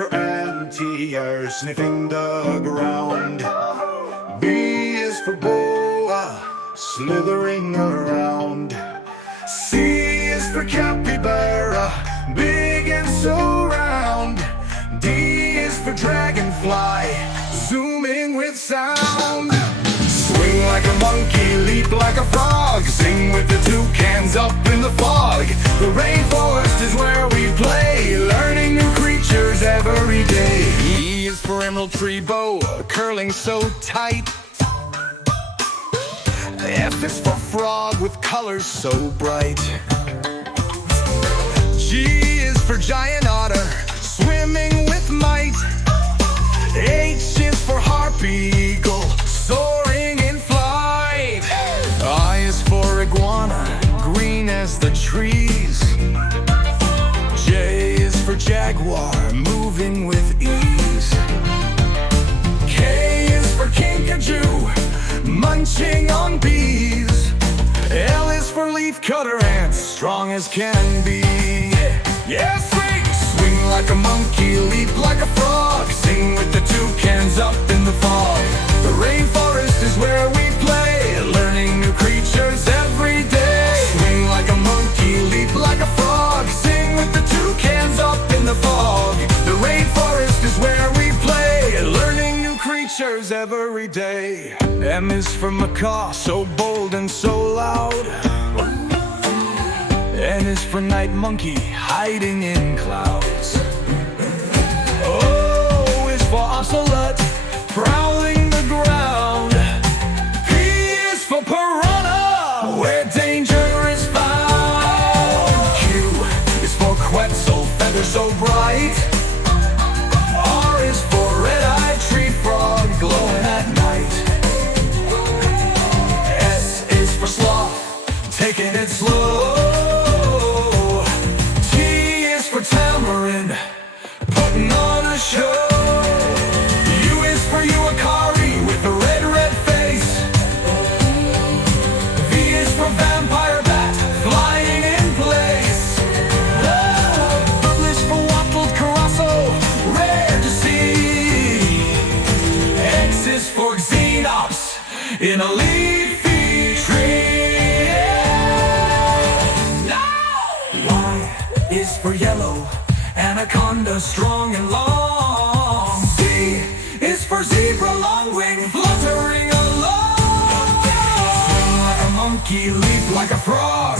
for Anteater, sniffing the ground. B is for boa, slithering around. C is for capybara, big and so round. D is for dragonfly, zooming with sound. Swing like a monkey, leap like a frog, sing with the toucans up in the fog. The rainforest is where we play, learning new creatures every day. E is for emerald tree boa, curling so tight. F is for frog with colors so bright. G is for giant otter, swimming with might. H is for harpy eagle, soaring in flight. I is for iguana, green as the trees. J is for jaguar, moving with ease. K is for kinkajou, munching on bees. L is for leaf cutter ants, strong as can be. Yeah, swing! Swing like a monkey, leap like a frog, sing with the toucans up in the fog. The rainforest is where we play, learning new creatures every day. Swing like a monkey, leap like a frog, sing with the toucans up in the fog. The rainforest is where we play, learning new creatures every day. M is for macaw, so bold and so loud. N is for night monkey, hiding in clouds. O is for ocelot, prowling the ground. P is for piranha, where danger is found. Q is for quetzal, feathers so bright. R is for red-eyed tree frog, glowing at night. S is for sloth, taking it slow. Tamarind, putting on a show. U is for Uakari with a red face. V is for vampire bat, flying in place. W is for wattled carasso, rare to see. X is for xenops, in a leafy tree. Y is for yellow, anaconda strong and long. Z is for zebra, long wing, fluttering along. Swing like a monkey, leap like a frog,